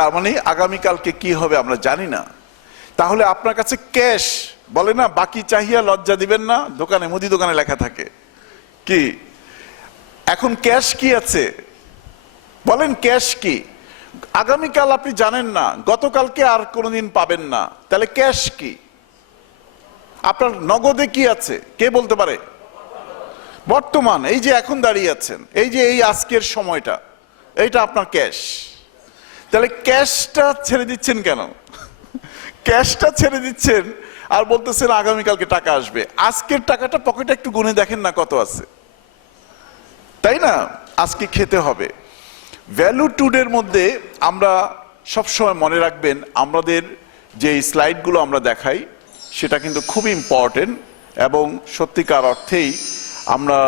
তার মানে আগামীকালকে কি হবে আমরা জানি না। তাহলে আপনার কাছে ক্যাশ, বলে না বাকি চাহিয়া লজ্জা দিবেন না, দোকানে মুদি দোকানে লেখা থাকে কি, এখন ক্যাশ কি আছে বলেন? ক্যাশ কি? আগামীকাল আপনি জানেন না, গতকালকে আর কোনোদিন পাবেন না, তাহলে ক্যাশ কি? আপনার নগদে কি আছে কে বলতে পারে? বর্তমান, এই যে এখন দাঁড়িয়ে আছেন, এই যে এই আজকের সময়টা, এইটা আপনার ক্যাশ। তাহলে ক্যাশটা ছেড়ে দিচ্ছেন কেন? ক্যাশটা ছেড়ে দিচ্ছেন আর বলতেছেন আগামীকালকে টাকা আসবে। আজকের টাকাটা পকেটে একটু গুনে দেখেন না কত আছে, তাই না? আজকে খেতে হবে। ভ্যালু টুডের মধ্যে আমরা সবসময় মনে রাখবেন, আমাদের যে স্লাইডগুলো আমরা দেখাই সেটা কিন্তু খুব ইম্পর্টেন্ট, এবং সত্যিকার অর্থেই আমরা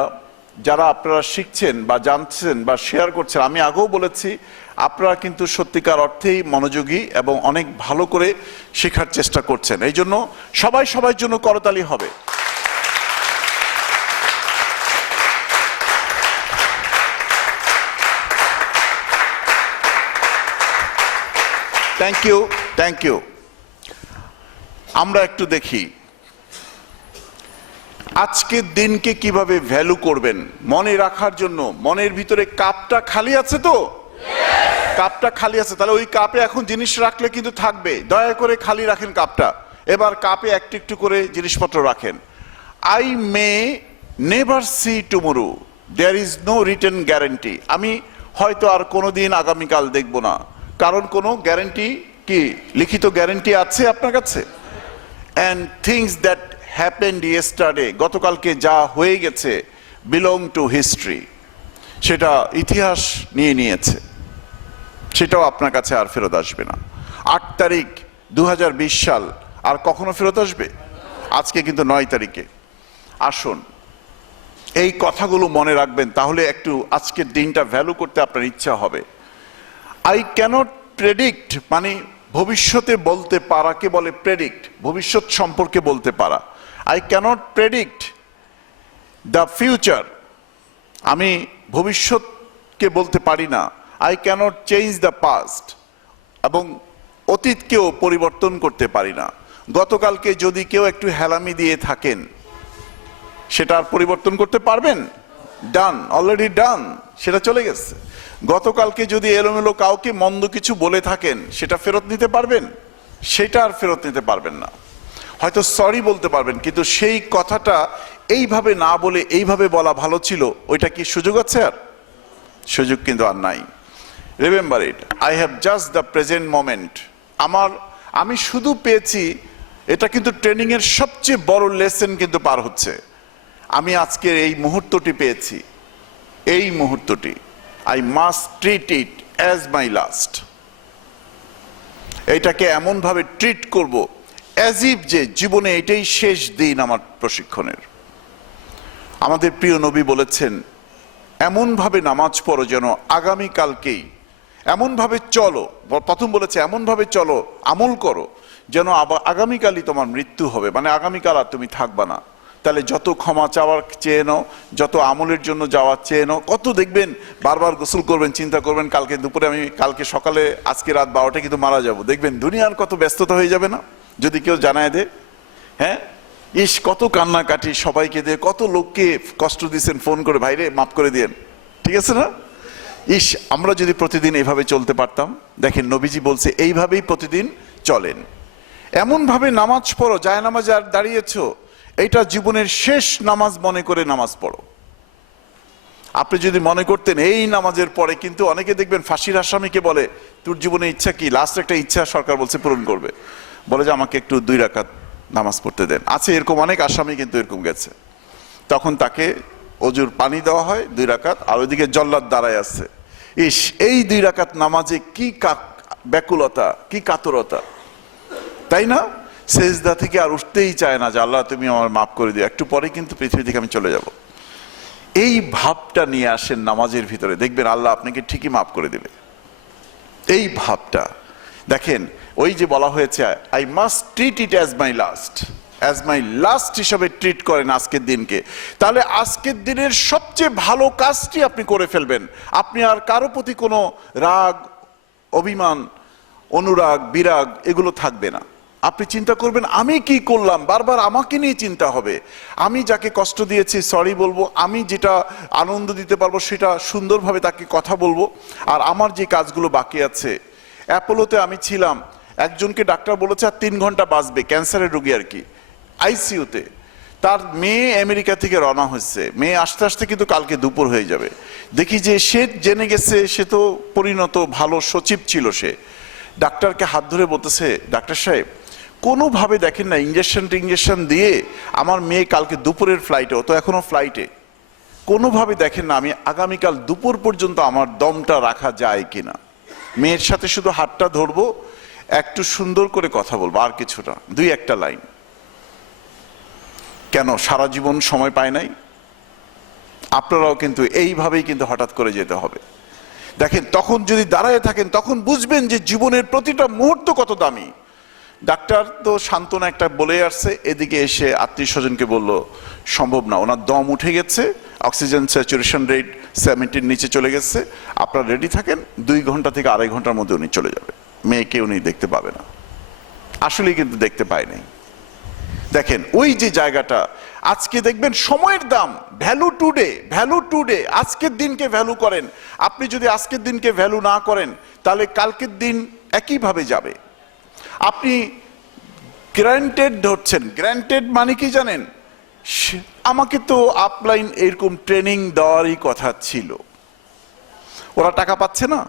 যারা আপনারা শিখছেন বা জানছেন বা শেয়ার করছেন, আমি আগেও বলেছি আপনারা কিন্তু সত্যিকার অর্থেই মনোযোগী এবং অনেক ভালো করে শেখার চেষ্টা করছেন। এই জন্য সবাই সবার জন্য করতালি হবে। Thank you, thank you. আমরা একটু দেখি আজকের দিনকে কিভাবে ভ্যালু করবেন মনে রাখার জন্য। মনের ভিতরে কাপটা খালি আছে তো? কাপটা খালি আছে, তাহলে ওই কাপে এখন জিনিস রাখলে কিন্তু থাকবে। দয়া করে খালি রাখেন কাপটা। এবার কাপে একটু একটু করে জিনিসপত্র রাখেন। I may never see tomorrow, there is no written guarantee. আমি হয়তো আর কোনোদিন আগামীকাল দেখব না, কারণ কোনো গ্যারান্টি কি, লিখিত গ্যারান্টি আছে আপনার কাছে? And things that happened yesterday, গতকালকে যা হয়ে গেছে, বিলং টু হিস্ট্রি, সেটা ইতিহাস নিয়ে নিয়েছে, সেটাও আপনার কাছে আর ফেরত আসবে না। 8 তারিখ 2020 সাল আর কখনো ফেরত আসবে? আজকে কিন্তু 9 তারিখে। আসুন এই কথাগুলো মনে রাখবেন, তাহলে একটু আজকের দিনটা ভ্যালু করতে আপনার ইচ্ছা হবে। আই ক্যানট প্রেডিক্ট, মানে ভবিষ্যতে বলতে পারাকে বলে প্রেডিক্ট, ভবিষ্যৎ সম্পর্কে বলতে পারা। I cannot predict the future, আমি ভবিষ্যৎকে বলতে পারি না। I cannot change the past, এবং অতীতকেও পরিবর্তন করতে পারি না। গতকালকে যদি কেউ একটু হেলামি দিয়ে থাকেন, সেটা আর পরিবর্তন করতে পারবেন? ডান, অলরেডি ডান, সেটা চলে গেছে। গতকালকে যদি এলোমেলো কাউকে মন্দ কিছু বলে থাকেন, সেটা ফেরত নিতে পারবেন? সেটা আর ফেরত নিতে পারবেন না। হয়তো সরি বলতে পারবেন, কিন্তু সেই কথাটা এইভাবে না বলে এইভাবে বলা ভালো ছিল, ওইটা কি সুযোগ আছে? আর সুযোগ কিন্তু আর নাই। Remember it, I have just the present moment. আমি শুধু পেয়েছি, এটা কিন্তু ট্রেনিং এর সবচেয়ে বড় লেসন কিন্তু পার হচ্ছে। আমি আজকের এই মুহূর্তটি পেয়েছি, এই মুহূর্তটি I must treat it as my last. এইটাকে এমন ভাবে ট্রিট করব অ্যাজ ইফ যে জীবনে এটাই শেষ দিন আমার প্রশিক্ষণের। আমাদের প্রিয় নবী বলেছেন, এমন ভাবে নামাজ পড়ো যেন আগামীকালকেই, এমন ভাবে চলো, প্রথম বলেছে এমন ভাবে চলো, আমল করো যেন আগামীকালই তোমার মৃত্যু হবে, মানে আগামীকাল আর তুমি থাকবা না। তাহলে যত ক্ষমা চাওয়ার চেয়ে নাও, যত আমলের জন্য যাওয়ার চেয়ে নাও। কত দেখবেন বারবার গোসল করবেন, চিন্তা করবেন কালকে দুপুরে আমি, কালকে সকালে, আজকে রাত 12টায় কিন্তু মারা যাব। দেখবেন দুনিয়ার কত ব্যস্ততা হয়ে যাবে না যদি কেউ জানায় দে। হ্যাঁ, ইস কত কান্নাকাটি সবাইকে দিয়ে, কত লোককে কষ্ট দিচ্ছেন ফোন করে, ভাইরে মাফ করে দিয়েন, ঠিক আছে না? ইস আমরা যদি প্রতিদিন এইভাবে চলতে পারতাম। দেখেন নবীজি বলছে এইভাবেই প্রতিদিন চলেন। এমন ভাবে নামাজ পড়ো, যায় নামাজ আর দাঁড়িয়েছো, এইটা জীবনের শেষ নামাজ মনে করে নামাজ পড়ো। আপনি যদি মনে করতেন এই নামাজের পরে, কিন্তু অনেকে দেখবেন ফাঁসির আসামিকে বলে, তোর জীবনে ইচ্ছা কি? লাস্ট একটা ইচ্ছা সরকার বলছে পূরণ করবে, বলে যে আমাকে একটু 2 রাকাত নামাজ পড়তে দেন। আছে এরকম অনেক আসামি কিন্তু এরকম গেছে। তখন তাকে অজুর পানি দেওয়া হয় 2 রাকাত, আর ওইদিকে জল্লাদ দাঁড়ায় আছে। ইস এই 2 রাকাত নামাজে কি ব্যাকুলতা, কি কাতরতা, তাই না? সেজদা থেকে আর উঠতেই চায় না যে আল্লাহ তুমি আমার মাফ করে দিও, একটু পরে কিন্তু পৃথিবী থেকে আমি চলে যাব। এই ভাবটা নিয়ে আসেন নামাজের ভিতরে, দেখবেন আল্লাহ আপনাকে ঠিকই মাফ করে দেবে। এই ভাবটা দেখেন, ওই যে বলা হয়েছে I must treat it as my last, as my last হিসাবে ট্রিট করেন আজকের দিনকে। তাহলে আজকের দিনের সবচেয়ে ভালো কাজটি আপনি করে ফেলবেন। আপনি আর কারো প্রতি কোনো রাগ, অভিমান অনুরাগ বিরাগ এগুলো থাকবে না। আপনি চিন্তা করবেন আমি কি করলাম, বারবার আমাকে নিয়ে চিন্তা হবে। আমি যাকে কষ্ট দিয়েছি সরি বলবো, আমি যেটা আনন্দ দিতে পারবো সেটা সুন্দরভাবে তাকে কথা বলবো। আর আমার যে কাজগুলো বাকি আছে, অ্যাপোলোতে আমি ছিলাম, একজনকে ডাক্তার বলেছে আর 3 ঘন্টা বাঁচবে, ক্যান্সারের রোগী আর কি, আইসিইউতে। তার মেয়ে আমেরিকা থেকে রওনা হচ্ছে, মেয়ে আসতে আসতে কিন্তু কালকে দুপুর হয়ে যাবে। দেখি যে সে জেনে গেছে, সে তো পরিণত ভালো সচিব ছিল, সে ডাক্তারকে হাত ধরে বলতেছে, ডাক্তার সাহেব কোনোভাবে দেখেন না ইঞ্জেকশন দিয়ে আমার মেয়ে কালকে দুপুরের ফ্লাইটে, ও তো এখনো ফ্লাইটে, কোনোভাবে দেখেন না আমি আগামীকাল দুপুর পর্যন্ত আমার দমটা রাখা যায় কিনা। মেয়ের সাথে শুধু হাতটা ধরবো, একটু সুন্দর করে কথা বলবো, আর কিছুটা 2-1 লাইন। কেন সারা জীবন সময় পায় নাই? আপনারাও কিন্তু এইভাবেই কিন্তু হঠাৎ করে যেতে হবে। দেখেন তখন যদি দাঁড়ায় থাকেন তখন বুঝবেন যে জীবনের প্রতিটা মুহূর্ত কত দামি। ডাক্তার তো সান্ত্বনা একটা বলে আসছে, এদিকে এসে আত্মীয় স্বজনকে বললো সম্ভব না, ওনার দম উঠে গেছে, অক্সিজেন স্যাচুরেশন রেট 70-র নিচে চলে গেছে, আপনারা রেডি থাকেন, 2 ঘন্টা থেকে 2.5 ঘন্টার মধ্যে উনি চলে যাবে, মেয়েকে উনি দেখতে পাবে না। আসলেই কিন্তু দেখতে পায় নাই। দেখেন ওই যে জায়গাটা, আজকে দেখবেন সময়ের দাম, ভ্যালু টুডে, আজকের দিনকে ভ্যালু করেন। আপনি যদি আজকের দিনকে ভ্যালু না করেন তাহলে কালকের দিন একইভাবে যাবে। আপনি গ্র্যান্টেড ধরছেন, গ্র্যান্টেড মানে কি জানেন? আমাকে তো আপলাইন এরকম ট্রেনিং দেওয়ারই কথা ছিল, ওরা টাকা পাচ্ছে না।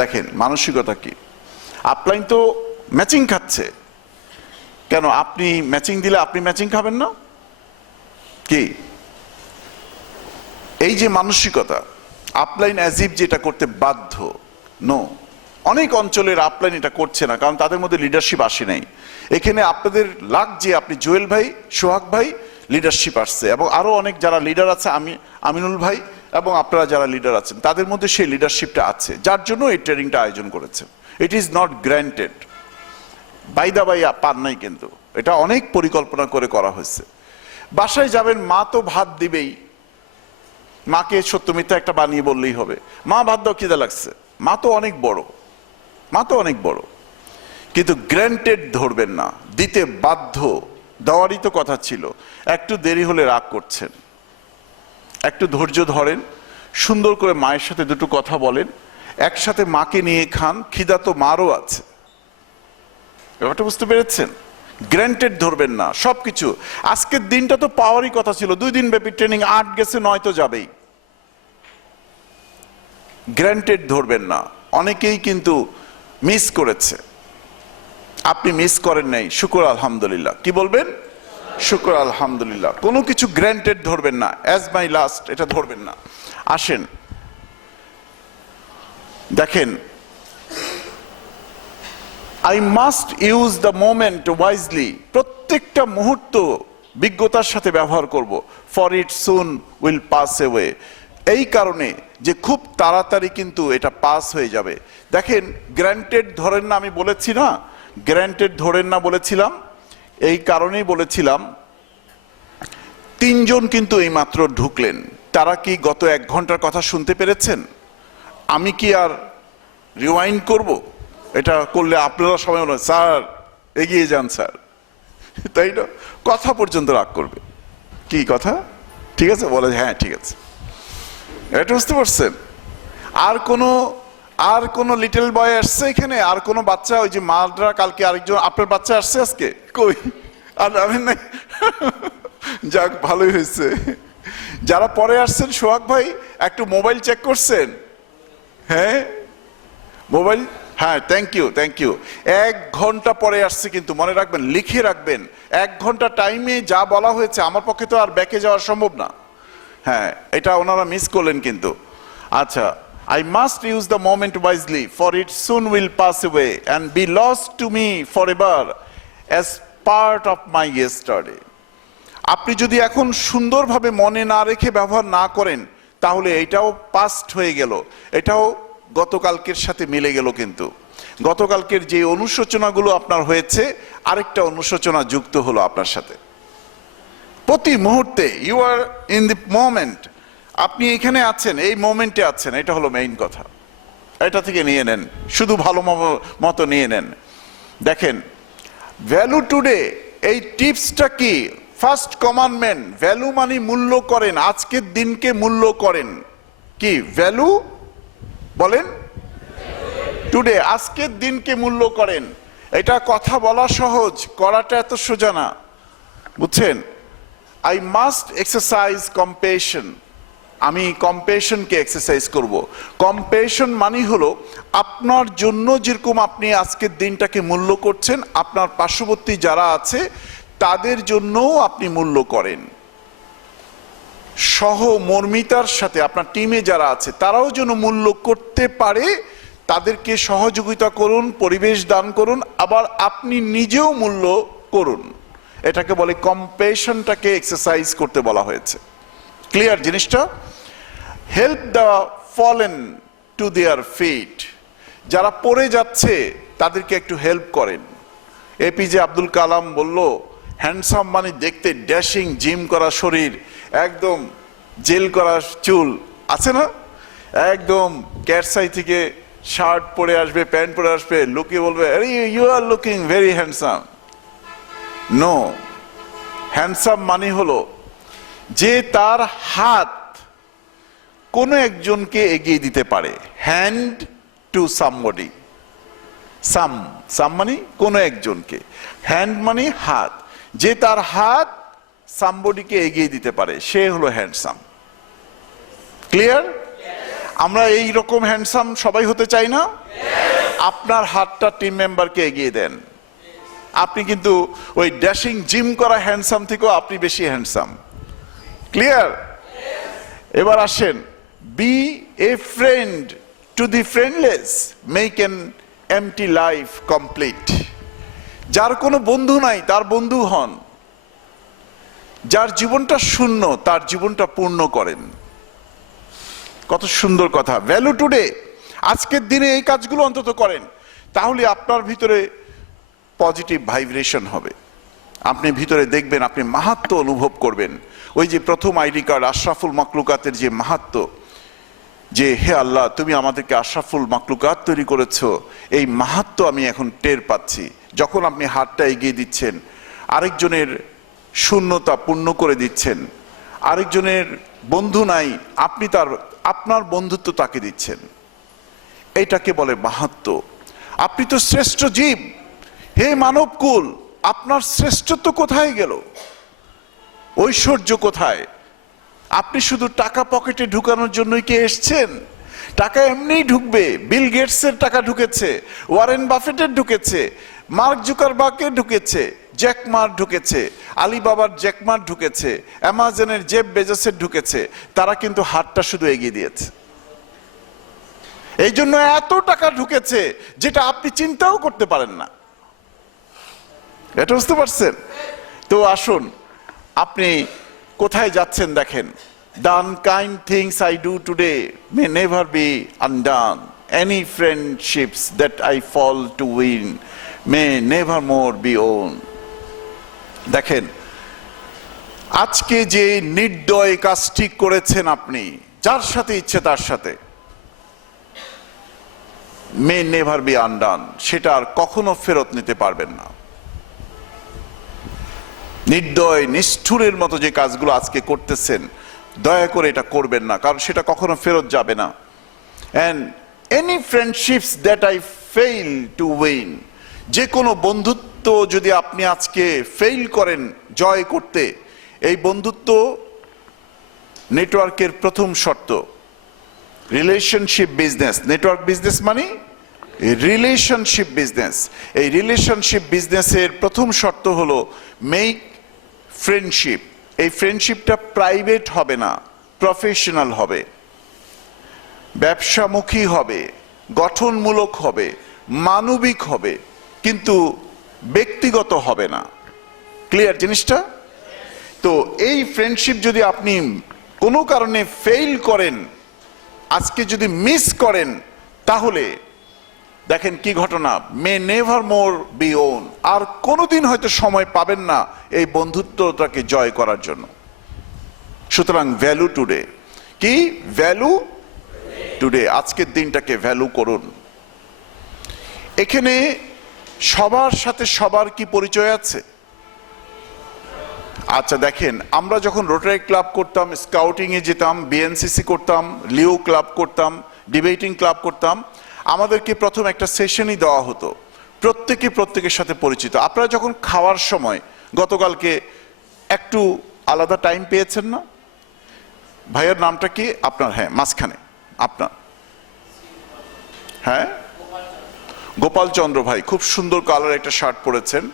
দেখেন মানসিকতা কি, আপলাইন তো ম্যাচিং খাচ্ছে, কেন আপনি ম্যাচিং দিলে আপনি ম্যাচিং খাবেন না কি? এই যে মানসিকতা, আপলাইন অ্যাজিভ যেটা করতে বাধ্য, নো, অনেক অঞ্চলের আপলাইন এটা করছে না, কারণ তাদের মধ্যে লিডারশিপ আসে নাই। এখানে আপনাদের লাগ যে আপনি জুয়েল ভাই, সোহাগ ভাই লিডারশিপ আসছে, এবং আরো অনেক যারা লিডার আছে, আমিনুল ভাই এবং আপনারা যারা লিডার আছেন, তাদের মধ্যে সেই লিডারশিপটা আছে, যার জন্য এই ট্রেনিংটা আয়োজন করেছে। It is not granted, by the by পান নাই, কিন্তু এটা অনেক পরিকল্পনা করে করা হয়েছে। বাসায় যাবেন, মা তো ভাত দিবেই, মাকে সত্য মিথ্যা একটা বানিয়ে বললেই হবে, মা ভাত দাও খিদে লাগছে, মা তো অনেক বড়, কিন্তু গ্র্যান্টেড ধরবেন না, দিতে বাধ্য, দেওয়ারই তো কথা ছিল। একটু দেরি হলে রাগ করছেন, একটু ধৈর্য ধরেন, সুন্দর করে মায়ের সাথে দুটো কথা বলেন, একসাথে মাকে নিয়ে খান, খিদা তো মারও আছে। ব্যাপারটা বুঝতে পেরেছেন? গ্র্যান্টেড ধরবেন না সবকিছু। আজকের দিনটা তো পাওয়ারই কথা ছিল, 2 দিন ব্যাপী ট্রেনিং, 8 গেছে 9 তো যাবেই। গ্র্যান্টেড ধরবেন না, অনেকেই কিন্তু মিস করেছে, আপনি মিস করেন নাই, শুকর আলহামদুলিল্লাহ। কি বলবেন? শুকর আলহামদুলিল্লাহ। কোনো কিছু গ্র্যান্টেড ধরবেন না, অ্যাজ মাই লাস্ট এটা ধরবেন না। আসেন দেখেন, I must use the moment wisely, প্রত্যেকটা মুহূর্ত বিজ্ঞতার সাথে ব্যবহার করব, for it soon will pass away, এই কারণে যে খুব তাড়াতাড়ি কিন্তু এটা পাস হয়ে যাবে। দেখেন গ্র্যান্টেড ধরেন না, আমি বলেছি না গ্র্যান্টেড ধরেন না বলেছিলাম, এই কারণেই বলেছিলাম। 3 জন কিন্তু এইমাত্র ঢুকলেন, তারা কি গত 1 ঘন্টার কথা শুনতে পেরেছেন? আমি কি আর রিওয়াইন্ড করব? এটা করলে আপনারা সবাই বলেন স্যার এগিয়ে যান স্যার, তাই না? কথা পর্যন্ত রাগ করবে, কি কথা ঠিক আছে বলে, হ্যাঁ ঠিক আছে, এটা বুঝতে পারছেন? আর কোনো লিটল বয় আসছে এখানে? আর কোনো বাচ্চা, ওই যে মালরা কালকে আরেকজন আপনার বাচ্চা আসছে আজকে কই? আর আমি নাই, যাক ভালোই হয়েছে। যারা পরে আসছেন, সোহাগ ভাই একটু মোবাইল চেক করছেন? হ্যাঁ মোবাইল, হ্যাঁ থ্যাংক ইউ। 1 ঘন্টা পরে আসছে, কিন্তু মনে রাখবেন, লিখে রাখবেন, 1 ঘন্টা টাইমে যা বলা হয়েছে, আমার পক্ষে তো আর ব্যাকে যাওয়া সম্ভব না। হ্যাঁ এটা ওনারা মিস করলেন কিন্তু। আচ্ছা, I must use the moment wisely, for it soon will pass away and be lost to me forever as part of my yesterday. আপনি যদি এখন সুন্দরভাবে মনে না রেখে ব্যবহার না করেন, তাহলে এটাও পাস্ট হয়ে গেল, এটাও গতকালকের সাথে মিলে গেল। কিন্তু গতকালকের যে অনুশোচনাগুলো আপনার হয়েছে, আরেকটা অনুশোচনা যুক্ত হলো আপনার সাথে। প্রতি মুহূর্তে you are in the moment, আপনি এখানে আছেন, এই মোমেন্টে আছেন, এটা হলো মেইন কথা। এটা থেকে নিয়ে নেন, শুধু ভালো মতো নিয়ে নেন। দেখেন ভ্যালু টুডে এই টিপসটা কি? ফার্স্ট কমান্ডমেন্ট, ভ্যালু মানে মূল্য করেন, আজকের দিনকে মূল্য করেন। কি ভ্যালু বলেন? টুডে, আজকের দিনকে মূল্য করেন। এটা কথা বলা সহজ, করাটা এত সোজা না, বুঝছেন? আই মাস্ট এক্সারসাইজ কম্পেশন, আমি কম্পেশনকে এক্সারসাইজ করব। কম্পেশন মানে হলো আপনার জন্য যেরকম আপনি আজকের দিনটাকে মূল্য করছেন, আপনার পার্শ্ববর্তী যারা আছে তাদের জন্যও আপনি মূল্য করেন। সহমর্মিতার সাথে আপনার টিমে যারা আছে তারাও যেন মূল্য করতে পারে, তাদেরকে সহযোগিতা করুন, পরিবেশ দান করুন, আবার আপনি নিজেও মূল্য করুন। এটাকে বলে কম্পেশনটাকে এক্সারসাইজ করতে বলা হয়েছে। ক্লিয়ার জিনিসটা? Help the fallen to their feet, যারা পড়ে যাচ্ছে তাদেরকে একটু হেল্প করেন। এপিজে আব্দুল কালাম বলল, হ্যান্ডসাম মানে দেখতে ড্যাশিং, জিম করা শরীর, একদম জেল করা চুল আছে না, একদম ক্যাটসাই থেকে শার্ট পরে আসবে, প্যান্ট পরে আসবে, লোকে বলবে আরে you are looking very handsome. No, handsome মানে হলো যে তার হাত কোনো একজনকে এগিয়ে দিতে পারে। হ্যান্ড টু সামবডি, সাম মানে কোনো একজনকে, হ্যান্ড মানে হাত, যে তার হাত সামবডিকে এগিয়ে দিতে পারে সে হলো হ্যান্ডসাম। ক্লিয়ার? আমরা এই রকম হ্যান্ডসাম সবাই হতে চাই না? আপনার হাতটা টিম মেম্বারকে এগিয়ে দেন, আপনি কিন্তু ওই ড্যাশিং জিম করা হ্যান্ডসাম থেকেও আপনি বেশি হ্যান্ডসাম। ক্লিয়ার? এবার আসেন, be a friend to the friendless, make an empty life complete. যার কোনো বন্ধু নাই তার বন্ধু হন, যার জীবনটা শূন্য তার জীবনটা পূর্ণ করেন। কত সুন্দর কথা। ভ্যালু টুডে, আজকের দিনে এই কাজগুলো অন্তত করেন, তাহলে আপনার ভিতরে পজিটিভ ভাইব্রেশন হবে, আপনি ভিতরে দেখবেন, আপনি মাহাত্ম্য অনুভব করবেন। ওই যে প্রথম আইডি কার্ড আশরাফুল মাকলুকাতের যে মাহাত্ম্য, যে হে আল্লাহ তুমি আমাদেরকে আশরাফুল মাকলুকাত তৈরি করেছো, এই মাহাত্ম্য আমি এখন টের পাচ্ছি। যখন আপনি হাতটা এগিয়ে দিচ্ছেন, আরেকজনের শূন্যতা পূর্ণ করে দিচ্ছেন, আরেকজনের বন্ধু নাই, আপনি আপনার বন্ধুত্ব তাকে দিচ্ছেন, এইটাকে বলে মাহাত্ম্য। আপনি তো শ্রেষ্ঠ জীব, হে মানবকুল, আপনার শ্রেষ্ঠত্ব কোথায় গেল? ঐশ্বর্য কোথায়? আপনি শুধু টাকা পকেটে ঢুকানোর জন্যই কি এসছেন? টাকা এমনিই ঢুকবে, বিল গেটসের টাকা ঢুকেছে, ওয়ারেন বাফেটের ঢুকেছে, মার্ক জুকারবার্গের ঢুকেছে, জ্যাক মা ঢুকেছে, আলিবাবার জ্যাক মা ঢুকেছে, অ্যামাজনের জেফ বেজোসের ঢুকেছে, তারা কিন্তু হাতটা শুধু এগিয়ে দিয়েছে। এই জন্য এত টাকা ঢুকেছে যেটা আপনি চিন্তাও করতে পারেন না। এটা বুঝতে পারছেন তো? আসুন, আপনি কোথায় যাচ্ছেন দেখেন। The unkind things I do today may never be undone. Any friendships that I fall to win may never more be owned. দেখেন, আজকে যে নির্দয় কাজটি করেছেন আপনি, যার সাথে ইচ্ছে তার সাথে, may never be undone, সেটা আর কখনো ফেরত নিতে পারবেন না। নির্দয় নিষ্ঠুরের মতো যে কাজগুলো আজকে করতেছেন, দয়া করে এটা করবেন না, কারণ সেটা কখনো ফেরত যাবে না। And any friendships that I fail to win, যে কোনো বন্ধুত্ব যদি আপনি আজকে ফেইল করেন জয় করতে, এই বন্ধুত্ব নেটওয়ার্কের প্রথম শর্ত। রিলেশনশিপ বিজনেস, নেটওয়ার্ক বিজনেস মানে রিলেশনশিপ বিজনেস। এই রিলেশনশিপ বিজনেসের প্রথম শর্ত হলো মেক ফ্রেন্ডশিপ। এই ফ্রেন্ডশিপটা প্রাইভেট হবে না, প্রফেশনাল হবে, ব্যবসামুখী হবে, গঠনমূলক হবে, মানবিক হবে, কিন্তু ব্যক্তিগত হবে না। ক্লিয়ার জিনিসটা? তো এই ফ্রেন্ডশিপ যদি আপনি কোনো কারণে ফেইল করেন, আজকে যদি মিস করেন, তাহলে দেখেন কি ঘটনা, মে নেভার মোর বি ওন, আর কোনোদিন হয়তো সময় পাবেন না এই বন্ধুত্বটাকে জয় করার জন্য। সুতরাং ভ্যালু টুডে কি? ভ্যালু টুডে, আজকের দিনটাকে ভ্যালু করুন। এখানে সবার সাথে সবার কি পরিচয় আছে? আচ্ছা দেখেন, আমরা যখন রোটারি ক্লাব করতাম, স্কাউটিং এ যেতাম, বিএনসিসি করতাম, লিও ক্লাব করতাম, ডিবেটিং ক্লাব করতাম, আমাদেরকে প্রথম একটা সেশনই দেওয়া হতো, প্রত্যেকে প্রত্যেকের সাথে পরিচিত। আপনারা যখন খাওয়ার সময় গতকালকে একটু আলাদা টাইম পেয়েছেন না? ভাইয়ের নামটা কি আপনার? হ্যাঁ, মাঝখানে আপনার, হ্যাঁ, গোপাল চন্দ্র ভাই, খুব সুন্দর কালার একটা শার্ট পরেছেন।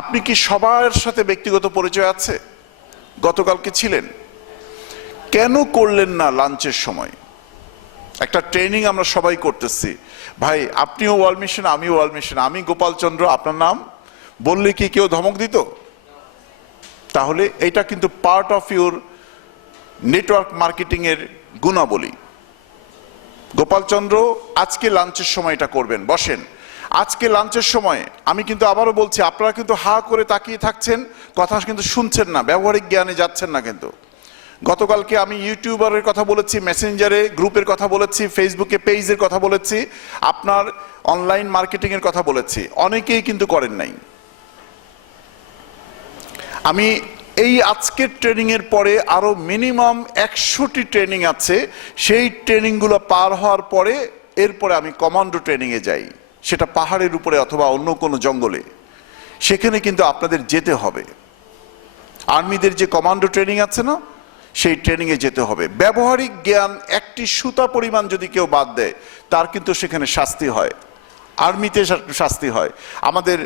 আপনি কি সবার সাথে ব্যক্তিগত পরিচয় আছে? গতকালকে ছিলেন, কেন করলেন না লাঞ্চের সময়? একটা ট্রেনিং আমরা সবাই করতেছি। ভাই আপনিও ওয়ার্ল্ড মিশন, আমিও ওয়ার্ল্ড মিশন, আমি গোপাল চন্দ্র, আপনার নাম বললে কি কেউ ধমক দিত? তাহলে এটা কিন্তু part of your network marketing এর গুণাবলী। গোপাল চন্দ্র, আজকে লাঞ্চের সময় এটা করবেন, বসেন। আজকে লাঞ্চের সময় আমি কিন্তু আবারও বলছি, আপনারা কিন্তু হা করে তাকিয়ে থাকছেন, কথা কিন্তু শুনছেন না, ব্যবহারিক জ্ঞানে যাচ্ছেন না। কিন্তু গতকালকে আমি ইউটিউবারের কথা বলেছি, মেসেঞ্জারে গ্রুপের কথা বলেছি, ফেসবুকে পেজের কথা বলেছি, আপনার অনলাইন মার্কেটিং এর কথা বলেছি, অনেকেই কিন্তু করেন নাই। আমি এই আজকের ট্রেনিং এর পরে আরো মিনিমাম 100টি ট্রেনিং আছে, সেই ট্রেনিংগুলো পার হওয়ার পরে এরপরে আমি কমান্ডো ট্রেনিং এ যাই, সেটা পাহাড়ের উপরে অথবা অন্য কোনো জঙ্গলে। সেখানে কিন্তু আপনাদের যেতে হবে। আর্মিদের যে কমান্ডো ট্রেনিং আছে না, সেই ট্রেনিং এ যেতে হবে। ব্যবহারিক জ্ঞান একটি সুতা পরিমাণ যদি কেউ বাদ দেয়, তার কিন্তু সেখানে শাস্তি হয়, আর্মিতে শাস্তি হয়, আমাদের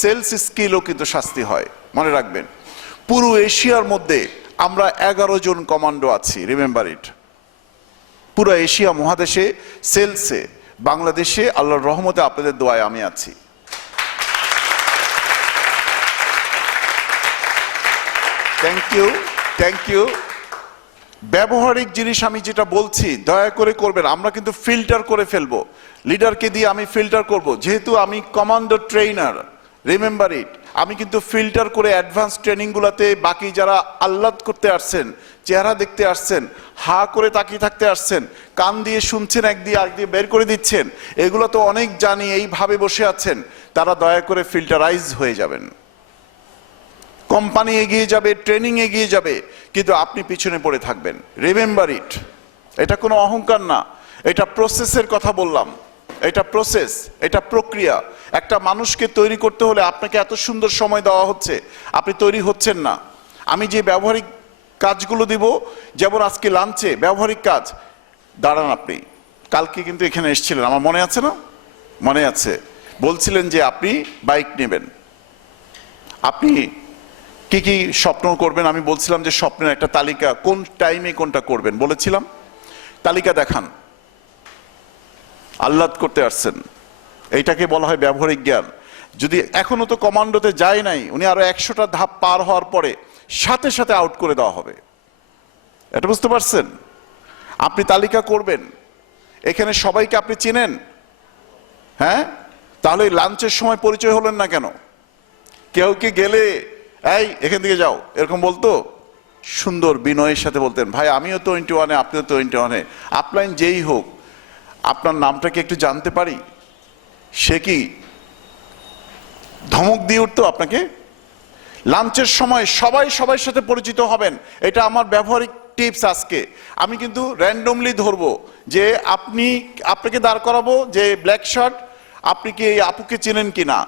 সেলস স্কিলও কিন্তু শাস্তি হয়। মনে রাখবেন, পুরো এশিয়ার মধ্যে আমরা 11 জন কমান্ডো আছি, রিমেম্বার ইট। পুরো এশিয়া মহাদেশে সেলসে, বাংলাদেশে আল্লাহর রহমতে আপনাদের দোয়ায় আমি আছি। Thank you, thank you. ব্যবহারিক জিনিস আমি যেটা বলছি দয়া করে করবেন। আমরা কিন্তু ফিল্টার করে ফেলবো, লিডারকে দিয়ে আমি ফিল্টার করব, যেহেতু আমি কমান্ডো ট্রেনার, রিমেম্বার ইট। আমি কিন্তু ফিল্টার করে অ্যাডভান্স ট্রেনিং গুলাতে বাকি যারা আহ্লাদ করতে আসছেন, চেহারা দেখতে আসছেন, হা করে তাকিয়ে থাকতে আসছেন, কান দিয়ে শুনছেন, এক দিয়ে আরেক দিয়ে বের করে দিচ্ছেন, এগুলো তো অনেক জানি, এইভাবে বসে আছেন, তারা দয়া করে ফিল্টারাইজ হয়ে যাবেন। কোম্পানি এগিয়ে যাবে, ট্রেনিং এগিয়ে যাবে, কিন্তু আপনি পিছনে পড়ে থাকবেন। Remember it. এটা কোনো অহংকার না, এটা প্রসেসের কথা বললাম, এটা প্রসেস, এটা প্রক্রিয়া। একটা মানুষকে তৈরি করতে হলে আপনাকে এত সুন্দর সময় দেওয়া হচ্ছে, আপনি তৈরি হচ্ছেন না। আমি যে ব্যবহারিক কাজগুলো দিব, যেমন আজকে লাঞ্চে ব্যবহারিক কাজ, দাঁড়ান আপনি, কালকে কিন্তু এখানে এসেছিলেন, আমার মনে আছে না? মনে আছে, বলছিলেন যে আপনি বাইক নেবেন, আপনি কি কি স্বপ্ন করবেন। আমি বলছিলাম যে স্বপ্নের একটা তালিকা, কোন টাইমে কোনটা করবেন বলেছিলাম, তালিকা দেখান। আহ্লাদ করতে আসছেন, এইটাকে বলা হয় ব্যবহারিক জ্ঞান। যদি এখনো তো কমান্ডোতে যায় নাই, উনি আরো 100টা ধাপ পার হওয়ার পরে সাথে সাথে আউট করে দেওয়া হবে। এটা বুঝতে পারছেন? আপনি তালিকা করবেন। এখানে সবাইকে আপনি চেনেন, হ্যাঁ? তাহলে লাঞ্চের সময় পরিচয় হলেন না কেন? কেউ কি গেলে এই এখান থেকে যাও এরকম বলতো? সুন্দর বিনয়ের সাথে বলতেন, ভাই আমিও 21-এ, আপনিও 21-এ, আপলাইন যেই হোক, আপনার নামটা কি একটু জানতে পারি? সে কি ধমক দিয়ে উঠতো আপনাকে? লাঞ্চের সময় সবাই সবার সাথে পরিচিত হবেন, এটা আমার ব্যবহারিক টিপস। আজকে আমি কিন্তু র্যান্ডমলি ধরবো যে আপনাকে দাঁড় করাবো যে ব্ল্যাক শার্ট, আপনি কি এই আপুকে চেনেন কিনা।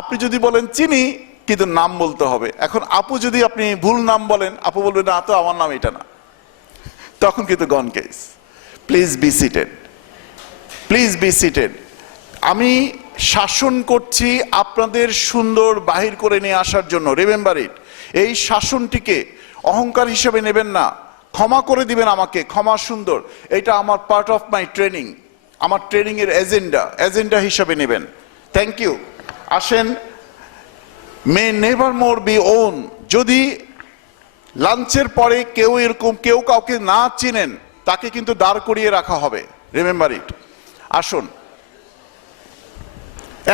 আপনি যদি বলেন চিনি, কিন্তু নাম বলতে হবে। এখন আপু যদি আপনি ভুল নাম বলেন, আপু বলবে না তো আমার নাম এটা না, তখন কিন্তু গন case. Please be seated, please be seated. আমি শাসন করছি আপনাদের সুন্দর বাহির করে নিয়ে আসার জন্য, রিমেম্বার ইট। এই শাসনটিকে অহংকার হিসেবে নেবেন না, ক্ষমা করে দিবেন আমাকে, ক্ষমা সুন্দর, এটা আমার পার্ট অফ মাই ট্রেনিং, আমার ট্রেনিং এর এজেন্ডা হিসেবে নেবেন। Thank you. আসেন, may never more be own. যদি লাঞ্চের পরে কেউ এরকম কেউ কাউকে না চিনেন, তাকে কিন্তু দাঁড় করিয়ে রাখা হবে, রিমেম্বার ইট। আসুন,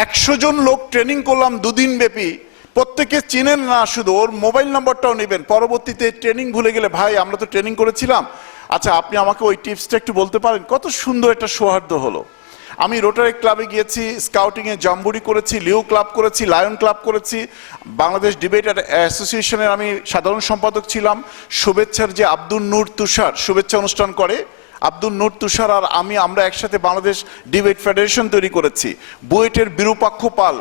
100 জন লোক ট্রেনিং করলাম 2 দিন ব্যাপী, প্রত্যেকে চিনেন না, শুধু ওর মোবাইল নাম্বারটাও নেবেন। পরবর্তীতে ট্রেনিং ভুলে গেলে, ভাই আমরা তো ট্রেনিং করেছিলাম, আচ্ছা, আপনি আমাকে ওই টিপসটা একটু বলতে পারেন? কত সুন্দর একটা সৌহার্দ্য হলো। আমি রোটারি ক্লাবে গিয়েছি, স্কাউটিং এ জাম্বুরি করেছি, লিও ক্লাব করেছি, লায়ন ক্লাব করেছি, বাংলাদেশ ডিবেট অ্যাসোসিয়েশনের আমি সাধারণ সম্পাদক ছিলাম। শুভেচ্ছার যে আব্দুল নূর তুষার শুভেচ্ছা অনুষ্ঠান করে, আব্দুল নূর তুষার আর আমরা একসাথে বাংলাদেশ ডিবেট ফেডারেশন তৈরি করেছি। বুয়েটের বিরূপাক্ষ পাল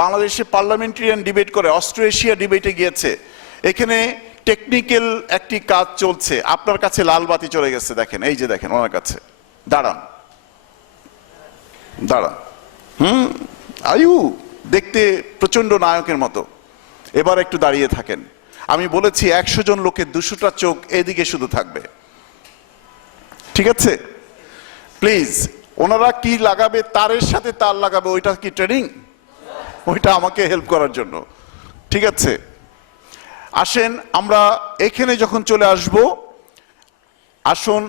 বাংলাদেশে পার্লামেন্টারিয়ান ডিবেট করে অস্ট্রো এশিয়া ডিবেটে গিয়েছে। এখানে টেকনিক্যাল একটি কাজ চলছে। আপনার কাছে লাল বাতি চলে গেছে, দেখেন, এই যে দেখেন ওনার কাছে। দাঁড়ান দাঁড়ান, আয়ু দেখতে প্রচন্ড নায়কের মতো, এবার একটু দাঁড়িয়ে থাকেন। আমি বলেছি 100 জন লোকের 200টা চোখ এদিকে শুধু থাকবে, ঠিক আছে? প্লিজ, ওনারা কি লাগাবে, তারের সাথে তার লাগাবে, ওইটা কি ট্রেনিং? ওইটা আমাকে হেল্প করার জন্য, ঠিক আছে? আসেন আমরা এখানে যখন চলে আসব, আসুন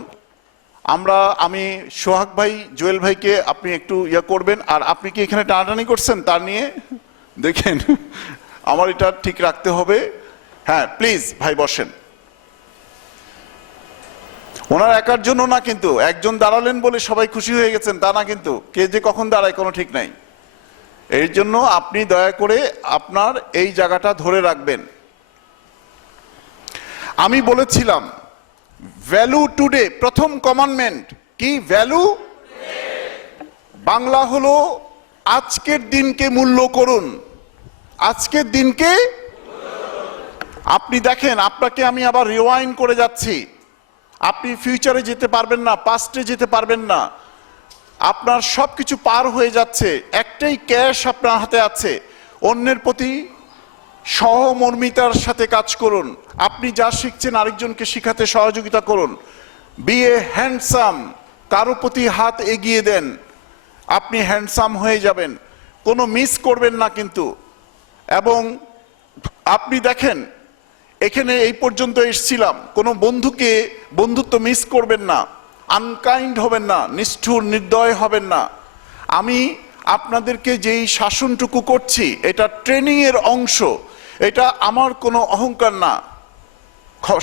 আমি সোহাগ ভাই, জুয়েল ভাইকে আপনি একটু ইয়া করবেন। আর আপনি কি এখানে টানাটানি করছেন তার নিয়ে? দেখেন, আমার এটা ঠিক রাখতে হবে। হ্যাঁ, প্লিজ ভাই বসেন। ওনার একার জন্য না কিন্তু, একজন দাঁড়ালেন বলে সবাই খুশি হয়ে গেছেন তা না কিন্তু, কে যে কখন দাঁড়ায় কোনো ঠিক নাই। এর জন্য আপনি দয়া করে আপনার এই জায়গাটা ধরে রাখবেন। আমি বলেছিলাম ভ্যালু টুডে, প্রথম কমান্ডমেন্ট কি? ভ্যালু বাংলা হলো আজকের দিনকে মূল্য করুন। আজকের দিনকে আপনি দেখেন, আপনাকে আমি আবার রিওয়াইন্ড করে যাচ্ছি। আপনি ফিউচারে যেতে পারবেন না, পাস্টে যেতে পারবেন না, আপনার সবকিছু পার হয়ে যাচ্ছে। একটাই ক্যাশ আপনার হাতে আছে, অন্যের প্রতি সহমর্মিতার সাথে কাজ করুন। আপনি যা শিখছেন আরেকজনকে শিখাতে সহযোগিতা করুন। বি এ হ্যান্ডসাম, কারো প্রতি হাত এগিয়ে দেন, আপনি হ্যান্ডসাম হয়ে যাবেন। কোনো মিস করবেন না কিন্তু। এবং আপনি দেখেন, এখানে এই পর্যন্ত এসেছিলাম, কোনো বন্ধুত্ব মিস করবেন না, আনকাইন্ড হবেন না, নিষ্ঠুর নির্দয় হবেন না। আমি আপনাদেরকে যেই শাসনটুকু করছি এটা ট্রেনিং এর অংশ, এটা আমার কোনো অহংকার না।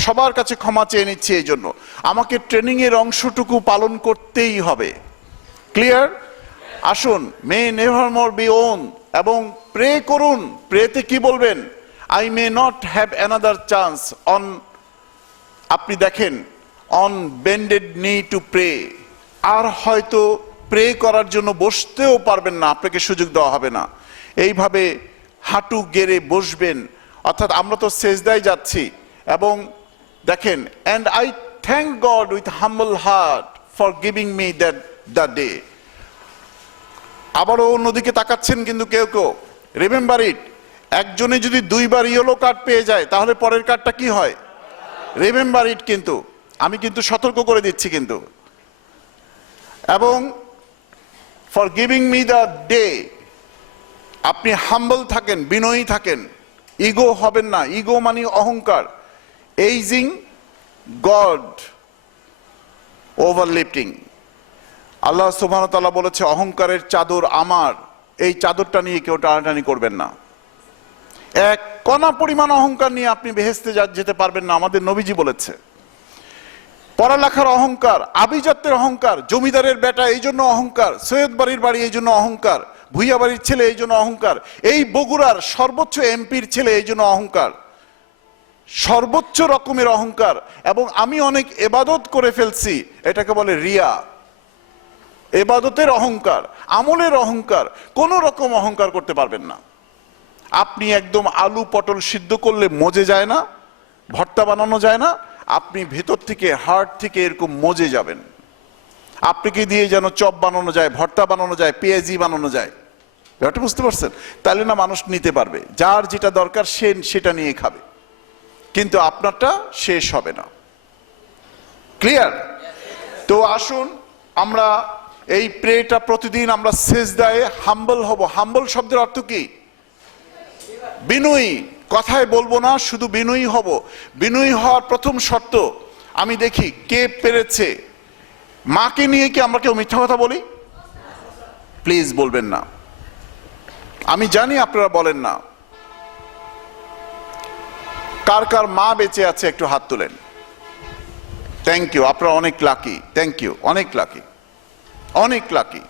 সবার কাছে ক্ষমা চেয়ে নিচ্ছি এই জন্য। আমাকে ট্রেনিং এর অংশটুকু পালন করতেই হবে। ক্লিয়ার? আসুন, মে নেভার মোর বি ওন, এবং প্রে করুন। প্রেতে কি বলবেন? I may not have another chance on, আপনি দেখেন, অন বেন্ডেড নি টু প্রে। আর হয়তো প্রে করার জন্য বসতেও পারবেন না, আপনাকে সুযোগ দেওয়া হবে না। এইভাবে হাঁটু গেড়ে বসবেন, অর্থাৎ আমরা তো সেজদায় যাচ্ছি। এবং দেখেন, and I thank god with humble heart for giving me that the day. আবারও অন্যদিকে তাকাচ্ছেন কিন্তু কেউ কেউ। রিমেম্বার ইট, একজনে যদি 2 বার ইয়েলো কার্ড পেয়ে যায় তাহলে পরের কার্ডটা কি হয়? Remember it. কিন্তু আমি কিন্তু সতর্ক করে দিচ্ছি কিন্তু। এবং for giving me the day, আপনি হাম্বল থাকেন, বিনয়ী থাকেন, ইগো হবেন না। ইগো মানে অহংকার। Ageing god ওভারলিফটিং। আল্লাহ সুবহানাহু ওয়া তাআলা বলেছে, অহংকারের চাদর আমার, এই চাদরটা নিয়ে কেউ টানাটানি করবেন না। এক কণা পরিমাণ অহংকার নিয়ে আপনি বেহেশতে যেতে পারবেন না, আমাদের নবীজি বলেছে। পড়ালেখার অহংকার, আভিজাত্যের অহংকার, জমিদারের বেটা এই জন্য অহংকার, সৈয়দ বাড়ির বাড়ি এই জন্য অহংকার, ভুইয়া বাড়ির ছেলে এই জন্য অহংকার, এই বগুড়ার সর্বোচ্চ এমপির ছেলে এই জন্য অহংকার, সর্বোচ্চ রকমের অহংকার। এবং আমি অনেক এবাদত করে ফেলছি, এটাকে বলে রিয়া। এবাদতের অহংকার, আমলের অহংকার, কোন রকম অহংকার করতে পারবেন না। আপনি একদম আলু পটল সিদ্ধ করলে মজে যায় না, ভর্তা বানানো যায় না, আপনি ভেতর থেকে, হার্ট থেকে এরকম মজে যাবেন। আপনাকে দিয়ে যেন চপ বানানো যায়, ভর্তা বানানো যায়, পেঁয়াজি বানানো যায়। ব্যাপারটা বুঝতে পারছেন? তাহলে না মানুষ নিতে পারবে, যার যেটা দরকার সে সেটা নিয়ে খাবে, কিন্তু আপনারটা শেষ হবে না। ক্লিয়ার? তো আসুন আমরা এই প্রেটা প্রতিদিন আমরা সেজদায়ে হাম্বল হব। হাম্বল শব্দের অর্থ কি? বিনয়ী। কথায় বলবো না, শুধু বিনয়ী হব। বিনয়ী হওয়ার প্রথম শর্ত, আমি দেখি কে পেরেছে। মাকে নিয়ে কি আমরা কেউ মিথ্যা কথা বলি? প্লিজ বলবেন না। আমি জানি আপনারা বলেন না। কার কার মা বেঁচে আছে একটু হাত তুলেন। থ্যাংক ইউ, আপনারা অনেক লাকি, থ্যাংক ইউ, অনেক লাকি, অনেক লাকি।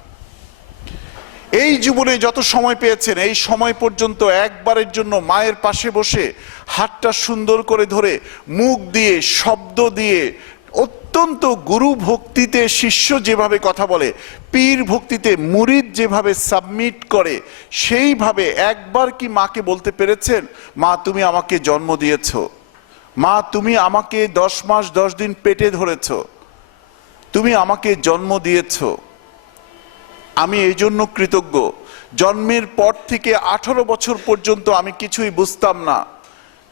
এই জীবনে যত সময় পেয়েছেন এই সময় পর্যন্ত একবারের জন্য মায়ের পাশে বসে হাতটা সুন্দর করে ধরে মুখ দিয়ে শব্দ দিয়ে অত্যন্ত গুরু ভক্তিতে শিষ্য যেভাবে কথা বলে, পীর ভক্তিতে মুরিদ যেভাবে সাবমিট করে, সেইভাবে একবার কি মাকে বলতে পেরেছেন, মা তুমি আমাকে জন্ম দিয়েছ, মা তুমি আমাকে 10 মাস 10 দিন পেটে ধরেছ, তুমি আমাকে জন্ম দিয়েছ, আমি এই জন্য কৃতজ্ঞ। জন্মের পর থেকে 18 বছর পর্যন্ত আমি কিছুই বুঝতাম না,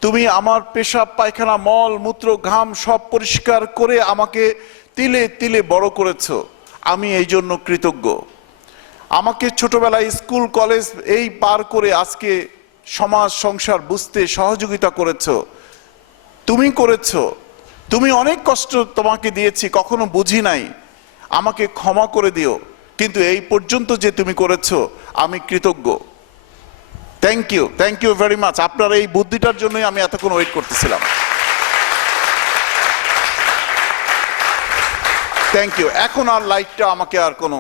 তুমি আমার পেশাব পায়খানা মল মূত্র ঘাম সব পরিষ্কার করে আমাকে তিলে তিলে বড় করেছো, আমি এই জন্য কৃতজ্ঞ। আমাকে ছোটবেলায় স্কুল কলেজ এই পার করে আজকে সমাজ সংসার বুঝতে সহযোগিতা করেছো, তুমি করেছো। তুমি অনেক কষ্ট তোমাকে দিয়েছি, কখনো বুঝি নাই, আমাকে ক্ষমা করে দিও, কিন্তু এই পর্যন্ত যে তুমি করেছো আমি কৃতজ্ঞ। Thank you very much. আপনার এই বুদ্ধিটার জন্যই আমি এতক্ষণ ওয়েট করতেছিলাম। Thank you. এখন আর লাইটটা আমাকে আর কোনো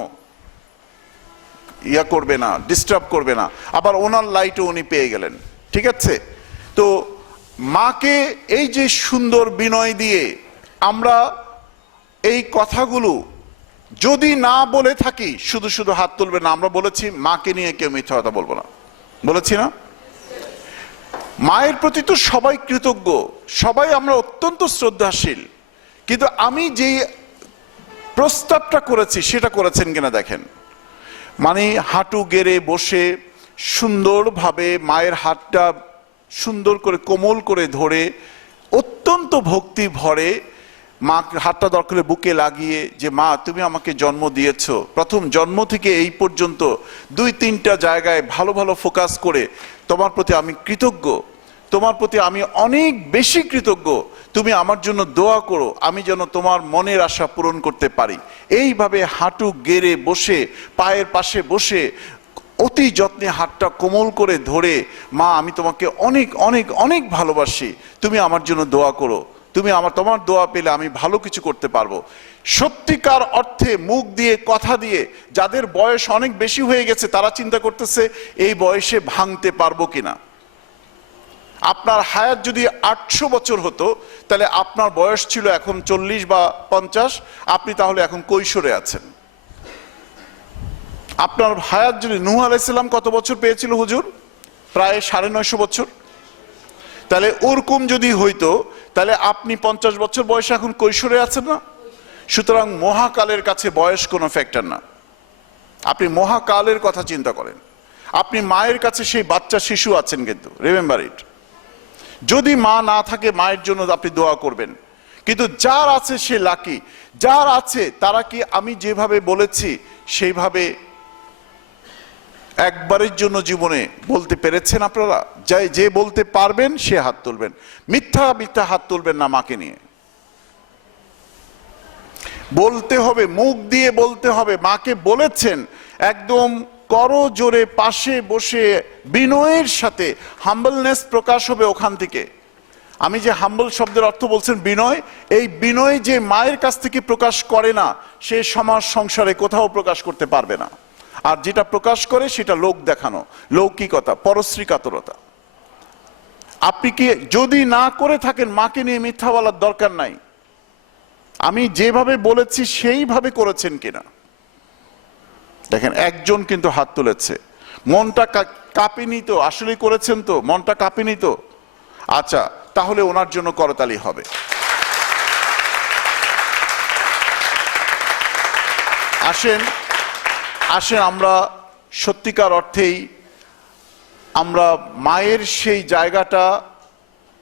ইয়া করবে না, ডিস্টার্ব করবে না। আবার ওনার লাইটও উনি পেয়ে গেলেন, ঠিক আছে। তো মাকে এই যে সুন্দর বিনয় দিয়ে আমরা এই কথাগুলো যদি না বলে থাকি, শুধু শুধু হাত তুলবে না। আমরা বলেছি মাকে নিয়ে কেউ মিথ্যা কথা বলবো না, বলেছি না? মায়ের প্রতি তো সবাই কৃতজ্ঞ, সবাই আমরা অত্যন্ত শ্রদ্ধাশীল, কিন্তু আমি যে প্রস্তাবটা করেছি সেটা করেছেন কিনা দেখেন। মানে হাঁটু গেড়ে বসে সুন্দরভাবে মায়ের হাতটা সুন্দর করে কোমল করে ধরে অত্যন্ত ভক্তি ভরে মা হাতটা দরকার বুকে লাগিয়ে, যে মা তুমি আমাকে জন্ম দিয়েছো, প্রথম জন্ম থেকে এই পর্যন্ত 2-3টা জায়গায় ভালো ভালো ফোকাস করে তোমার প্রতি আমি কৃতজ্ঞ, তোমার প্রতি আমি অনেক বেশি কৃতজ্ঞ, তুমি আমার জন্য দোয়া করো আমি যেন তোমার মনের আশা পূরণ করতে পারি। এইভাবে হাঁটু গেড়ে বসে পায়ের পাশে বসে অতি যত্নে হাতটা কোমল করে ধরে, মা আমি তোমাকে অনেক অনেক অনেক ভালোবাসি, তুমি আমার জন্য দোয়া করো, তুমি তোমার দোয়া পেলে আমি ভালো কিছু করতে পারবো। সত্যিকার অর্থে মুখ দিয়ে কথা দিয়ে, যাদের বয়স অনেক বেশি হয়ে গেছে তারা চিন্তা করতেছে এই বয়সে ভাঙতে পারবো কিনা। আপনার হায়াত যদি 800 বছর হতো তাহলে আপনার বয়স ছিল এখন 40 বা 50, আপনি তাহলে এখন কৈশোরে আছেন। আপনার হায়াত যদি নূহ আলাইহিস সালাম কত বছর পেয়েছিল হুজুর? প্রায় 950 বছর। তাহলে ওরকম যদি হইতো তাহলে আপনি 50 বছর বয়সে এখন কৈশোরে আছেন না। সুতরাং মহাকালের কাছে বয়স কোনো ফ্যাক্টর না। আপনি মহাকালের কথা চিন্তা করেন, আপনি মায়ের কাছে সেই বাচ্চা শিশু আছেন, কিন্তু রিমেম্বার ইট। যদি মা না থাকে মায়ের জন্য আপনি দোয়া করবেন, কিন্তু যার আছে সে লাকি। যার আছে তারা কি আমি যেভাবে বলেছি সেইভাবে একবারের জন্য জীবনে বলতে পেরেছেন আপনারা? যে বলতে পারবেন সে হাত তুলবেন, মিথ্যা মিথ্যা হাত তুলবেন না। মাকে নিয়ে বলতে হবে, মুখ দিয়ে বলতে হবে। মাকে বলেছেন একদম করো জোরে পাশে বসে বিনয়ের সাথে, হাম্বলনেস প্রকাশ হবে ওখান থেকে। আমি যে হাম্বল শব্দের অর্থ বলছেন বিনয়, এই বিনয় যে মায়ের কাছ থেকে প্রকাশ করে না সে সমাজ সংসারে কোথাও প্রকাশ করতে পারবে না। আর যেটা প্রকাশ করে সেটা লোক দেখানো, লৌকিকতা, পরশ্রী কাতরতা। আপনি কি যদি না করে থাকেন মাকে নিয়ে মিথ্যা বলার দরকার নাই। আমি যেভাবে বলেছি সেইভাবে করেছেন কিনা দেখেন। একজন কিন্তু হাত তুলেছে, মনটা কাঁপেনি তো? আসলেই করেছেন তো? মনটা কাঁপেনি তো? আচ্ছা, তাহলে ওনার জন্য করতালি হবে। আসেন আসেন আমরা সত্যিকার অর্থেই আমরা মায়ের সেই জায়গাটা,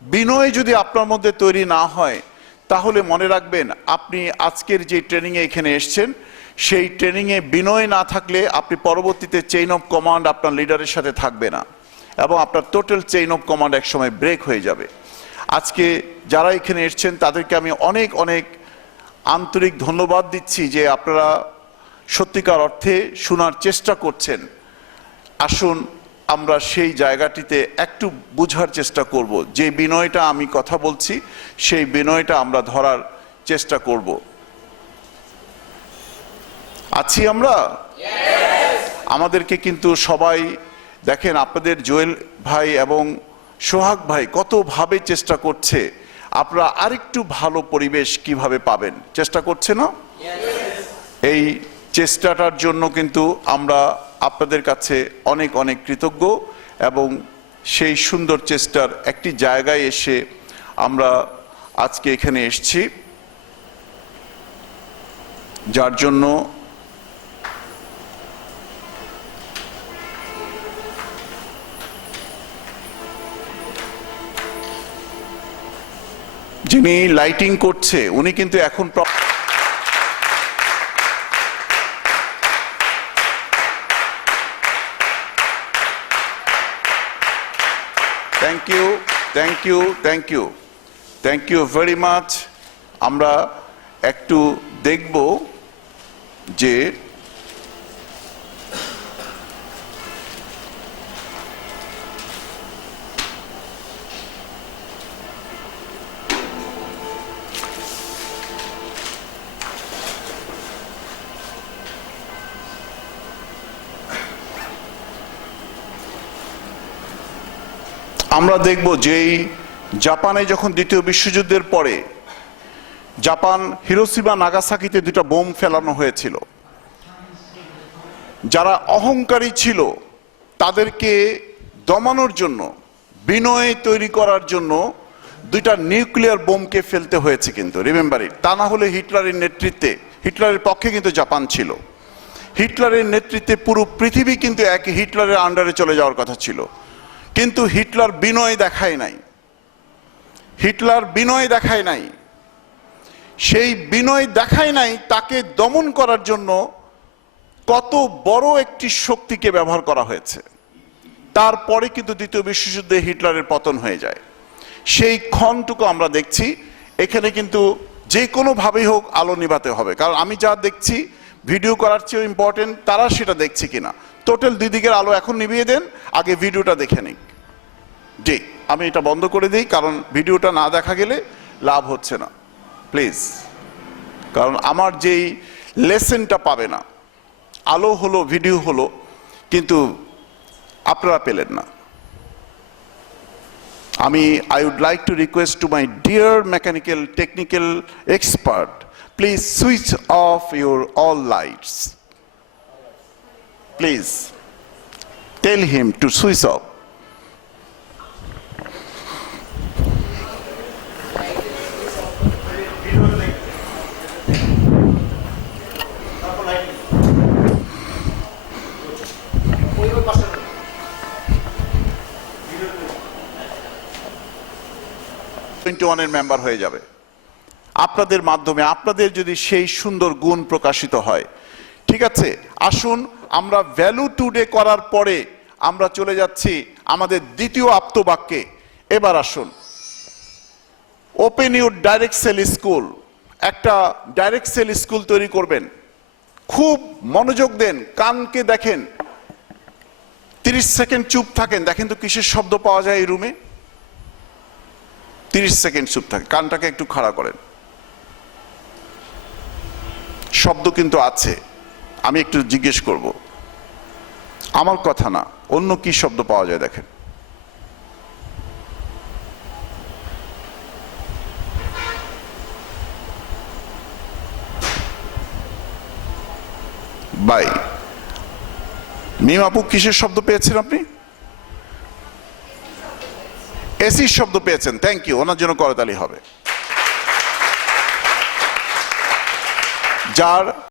বিনয় যদি আপনার মধ্যে তৈরি না হয় তাহলে মনে রাখবেন আপনি আজকের যে ট্রেনিংয়ে এখানে এসছেন সেই ট্রেনিংয়ে বিনয় না থাকলে আপনি পরবর্তীতে চেইন অফ কমান্ড আপনার লিডারের সাথে থাকবে না, এবং আপনার টোটাল চেইন অফ কমান্ড একসময় ব্রেক হয়ে যাবে। আজকে যারা এখানে এসছেন তাদেরকে আমি অনেক অনেক আন্তরিক ধন্যবাদ দিচ্ছি যে আপনারা সত্যিকার অর্থে শোনার চেষ্টা করছেন। আসুন আমরা সেই জায়গাটিতে একটু বোঝার চেষ্টা করব, যে বিনয়টা আমি কথা বলছি সেই বিনয়টা আমরা ধরার চেষ্টা করব। আছি আমরা? আমাদেরকে কিন্তু সবাই দেখেন, আপনাদের জুয়েল ভাই এবং সোহাগ ভাই কতভাবে চেষ্টা করছে। আপনারা আরেকটু ভালো পরিবেশ কিভাবে পাবেন চেষ্টা করছে না? এই চেষ্টাটার জন্য কিন্তু আমরা আপনাদের কাছে অনেক অনেক কৃতজ্ঞ, এবং সেই সুন্দর চেষ্টার একটি জায়গায় এসে আমরা আজকে এখানে এসেছি, যার জন্য যিনি লাইটিং করছে উনি কিন্তু এখন thank you thank you thank you thank you very much. আমরা একটু দেখব যে আমরা দেখব যেই জাপানে যখন দ্বিতীয় বিশ্বযুদ্ধের পরে জাপান হিরোশিমা নাগাসাকিতে দুটো বোম ফেলানো হয়েছিল, যারা অহংকারী ছিল তাদেরকে দমানোর জন্য, বিনয় তৈরি করার জন্য দুইটা নিউক্লিয়ার বোমকে ফেলতে হয়েছে কিন্তু, রিমেম্বার ইট। তা না হলে হিটলারের নেতৃত্বে, হিটলারের পক্ষে কিন্তু জাপান ছিল, হিটলারের নেতৃত্বে পুরো পৃথিবী কিন্তু এক হিটলারের আন্ডারে চলে যাওয়ার কথা ছিল। কিন্তু হিটলার বিনয় দেখায় নাই, হিটলার বিনয় দেখায় নাই। সেই বিনয় দেখায় নাই, তাকে দমন করার জন্য কত বড় একটি শক্তিকে ব্যবহার করা হয়েছে। তারপরে কিন্তু দ্বিতীয় বিশ্বযুদ্ধে হিটলারের পতন হয়ে যায়। সেই ক্ষণটুকু আমরা দেখছি এখানে, কিন্তু যে কোনোভাবেই হোক আলো নিভাতে হবে, কারণ আমি যা দেখছি ভিডিও করার চেয়ে ইম্পর্টেন্ট তারা সেটা দেখছি কিনা। টোটাল দুই দিকের আলো এখন নিভিয়ে দেন, আগে ভিডিওটা দেখে নিই। জি, আমি এটা বন্ধ করে দিই, কারণ ভিডিওটা না দেখা গেলে লাভ হচ্ছে না, প্লিজ। কারণ আমার যেই লেসেনটা পাবে না, আলো হলো, ভিডিও হলো, কিন্তু আপনারা পেলেন না। I would like to request to my dear mechanical technical expert, please switch off your all lights. Please tell him to switch off. Member হয়ে যাবে আপনাদের মাধ্যমে, আপনাদের যদি সেই সুন্দর গুণ প্রকাশিত হয়। ঠিক আছে, আসুন আমরা ভ্যালু টুডে করার পরে আমরা চলে যাচ্ছি আমাদের দ্বিতীয় আপ্তবাক্যে। এবার আসুন, open your direct sell school. একটা ডাইরেক্ট সেল স্কুল তৈরি করবেন, খুব মনোযোগ দেন, কানকে দেখেন, 30 সেকেন্ড চুপ থাকেন, দেখেন তো কিসের শব্দ পাওয়া যায় এই রুমে। 30 সেকেন্ড চুপ থাকে, কানটাকে একটু খাড়া করেন। শব্দ কিন্তু আছে, আমি একটু জিজ্ঞেস করব, আমার কথা না, অন্য কি শব্দ পাওয়া যায় দেখেন। বাই মিম আপু, কিসের শব্দ পেয়েছেন আপনি? এসির শব্দ পেয়েছেন, থ্যাংক ইউ, ওনার জন্য করতালি হবে। যার